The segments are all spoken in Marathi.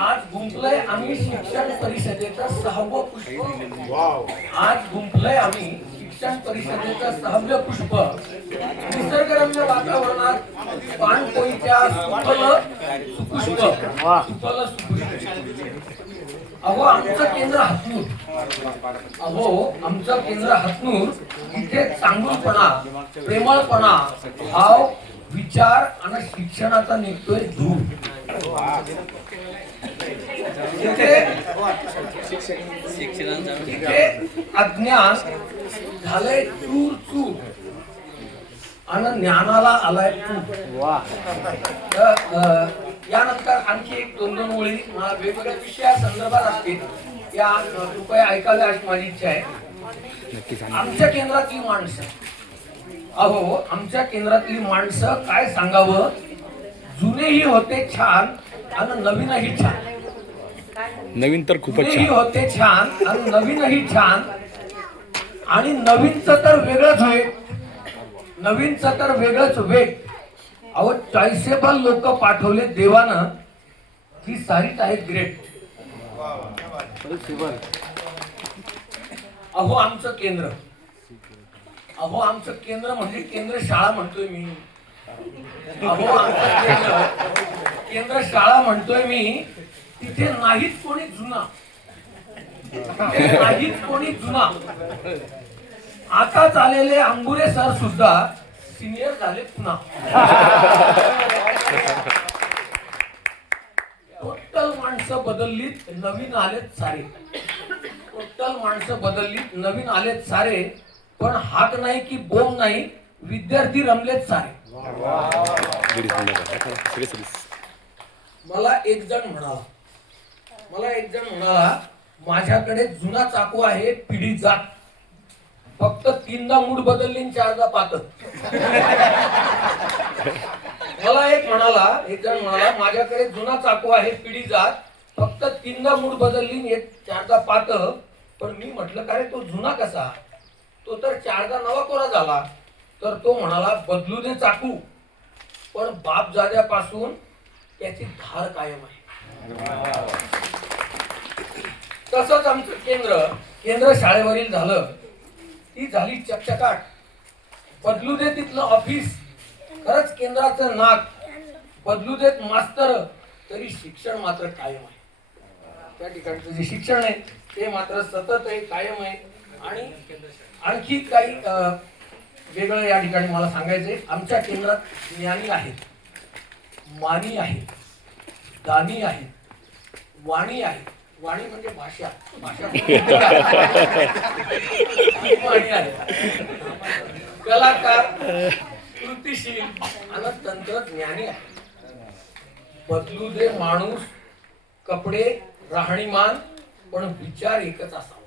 आज गुंफलंय आम्ही शिक्षण परिषदेचं 6वं पुष्प. आज गुंफलंय आम्ही शिक्षण परिषदेचं 6वं पुष्प. निसर्गरम्य वातावरणात पाणपोईच्या सुपुष्प. अहो आमचं केंद्र हातनूर इथे चांगुलपणा, प्रेमळपणा, भाव, विचार आणि शिक्षणाचा निघतोय धूर. इथे अज्ञान झालंय चूर चूर आणि ज्ञानाला आलाय यानंतर आणखी एक 2-2 ओळी वेगवेगळ्या विषया संदर्भात असतील त्या कृपया ऐकायला अशी माझी इच्छा आहे. आमच्या केंद्रातली माणसं, अहो आमच्या केंद्रातली माणसं काय सांगावं, जुनेही होते छान आणि नवीनही छान. नवीन तर खूपच जुनेही होते छान आणि नवीनही छान. आणि नवीनचं तर वेगळंच वेग, नवीनचं तर वेगळंच वेग. अहो चॉईसेबल लोक पाठवले देवानं, ती सारीच आहेत ग्रेट. अहो आमचं केंद्र, अहो आमचं केंद्र म्हणजे केंद्र शाळा म्हणतोय मी. अहो आमचं केंद्र शाळा म्हणतोय मी. तिथे नाहीच कोणी जुना, नाहीच कोणी जुना. आताच आलेले अंबुरे सर सुद्धा सिनियर झाले पुन्हा. टोटल माणसं बदललीत, नवीन आलेत सारे. टोटल माणसं बदललीत, नवीन आलेत सारे. पण हाक नाही की बोंब नाही, विद्यार्थी रमलेत सारे. मला एक जण म्हणाला, माझ्याकडे जुना चाकू आहे पिढी जात, फक्त 3दा मूड बदलली 4दा पातळ. मला एक जण म्हणाला, माझ्याकडे जुना चाकू आहे पिढी जात, फक्त 3दा मूड बदलली 4दा पातळ. पण मी म्हटलं काय तो जुना कसा, तो तर 4दा नवा कोरा झाला. तर तो म्हणाला, बदलू दे चाकू पण बाप जाद्यापासून त्याची धार कायम आहे. तसंच आमचं केंद्र शाळेवरील झालं, ती झाली चकचकाट. बदलू दे तिथलं ऑफिस, खरंच केंद्राचं नाक. बदलू देत मास्तर, तरी शिक्षण मात्र कायम आहे. त्या ठिकाणचं जे शिक्षण आहे ते मात्र सतत आहे, कायम आहे. आणि आणखी काही वेगळं या ठिकाणी मला सांगायचंय. आमच्या केंद्रात ज्ञानी आहेत, मानी आहेत, दानी आहेत, वाणी आहे. वाणी म्हणजे भाषा, वाणी आहे. कलाकार, कृतिशील आणि तंत्रज्ञानी आहे. बदलू दे माणूस, कपडे, राहणीमान, पण विचार एकच असावा.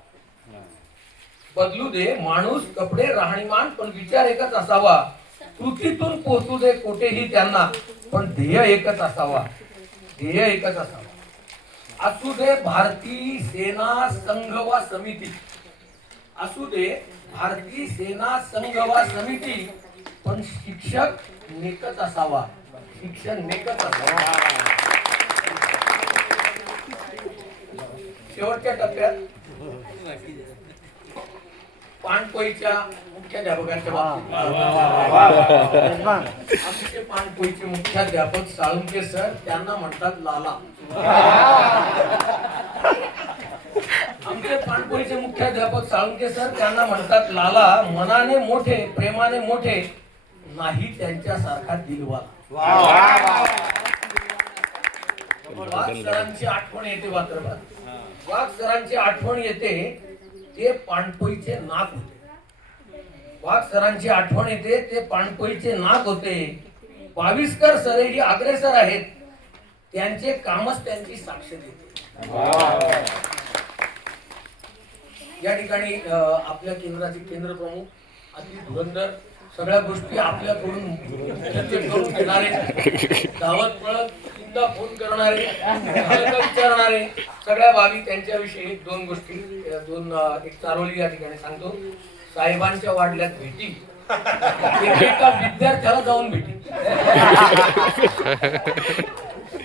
बदलू दे माणूस, कपडे, राहणीमान, पण विचार एकच असावा. कृतीतून पोहोचू दे कोठेही त्यांना, पण ध्येय एकच असावा. ध्येय एकच असावा. असू दे भारतीय सेना संघ वा समिती, असू दे भारतीय सेना संघ वा समिती, पण शिक्षक नेकच असावा. शिक्षण नेकच असावा. शेवटच्या टप्प्यात पाणपोईच्या मुख्याध्यापकांच्या बाबतीत आमचे पाणपोईचे मुख्याध्यापक साळुंके सर, त्यांना म्हणतात लाला. आमचे पाणपोईचे मुख्याध्यापक साळुंके सर, त्यांना म्हणतात लाला. मनाने मोठे, प्रेमाने मोठे, नाही त्यांच्यासारखा दिलवाला. वाघ सरांची आठवण येते. वाघ सरांची आठवण येते, ते पाणपोईचे नाक होते. वाघ सरांची आठवण येते, ते पाणपोईचे नाक होते. बाविस्कर सरेही अग्रेसर आहेत, त्यांचे कामच त्यांची साक्ष देते. या ठिकाणी आपल्या केंद्राचे केंद्र प्रमुख अति धुरंधर, सगळ्या गोष्टी आपल्याकडून करून घेणारे, धावत पळत 3दा फोन करणारे, विचारणारे, सगळ्या बाबी त्यांच्याविषयी 2 गोष्टी, एक चारोळी या ठिकाणी सांगतो. साहेबांच्या वाढल्यात भेटी, एका विद्यार्थ्याला जाऊन भेटी.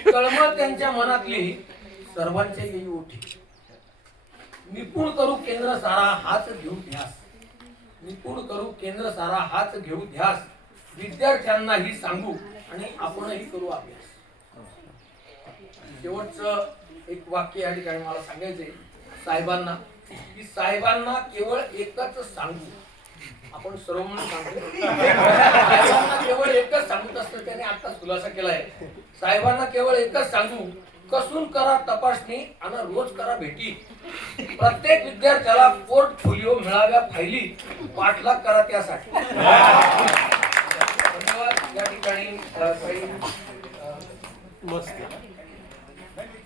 तळमळ त्यांच्या मनातली सर्वांच्या येई ओठी. निपुण करू केंद्र सारा हाच घेऊ ध्यास. निपुण करू केंद्र सारा हाच घेऊ ध्यास. विद्यार्थ्यांनाही सांगू आणि आपणही करू अभ्यास. शेवटचं एक वाक्य या ठिकाणी मला सांगायचंय साहेबांना, की साहेबांना केवळ एकच सांगू. आपण सर्व म्हणून सांगतो साहेबांना केवळ एकच सांगत असतं. त्याने आता खुलासा केलाय. साहेबांना केवळ एकच सांगू, कसून करा तपासणी आणि रोज करा भेटी. प्रत्येक विद्यार्थ्याला पोर्टफोलिओ मिळाव्या फायली, पाठलाग करा त्यासाठी. धन्यवाद. या ठिकाणी काही मस्त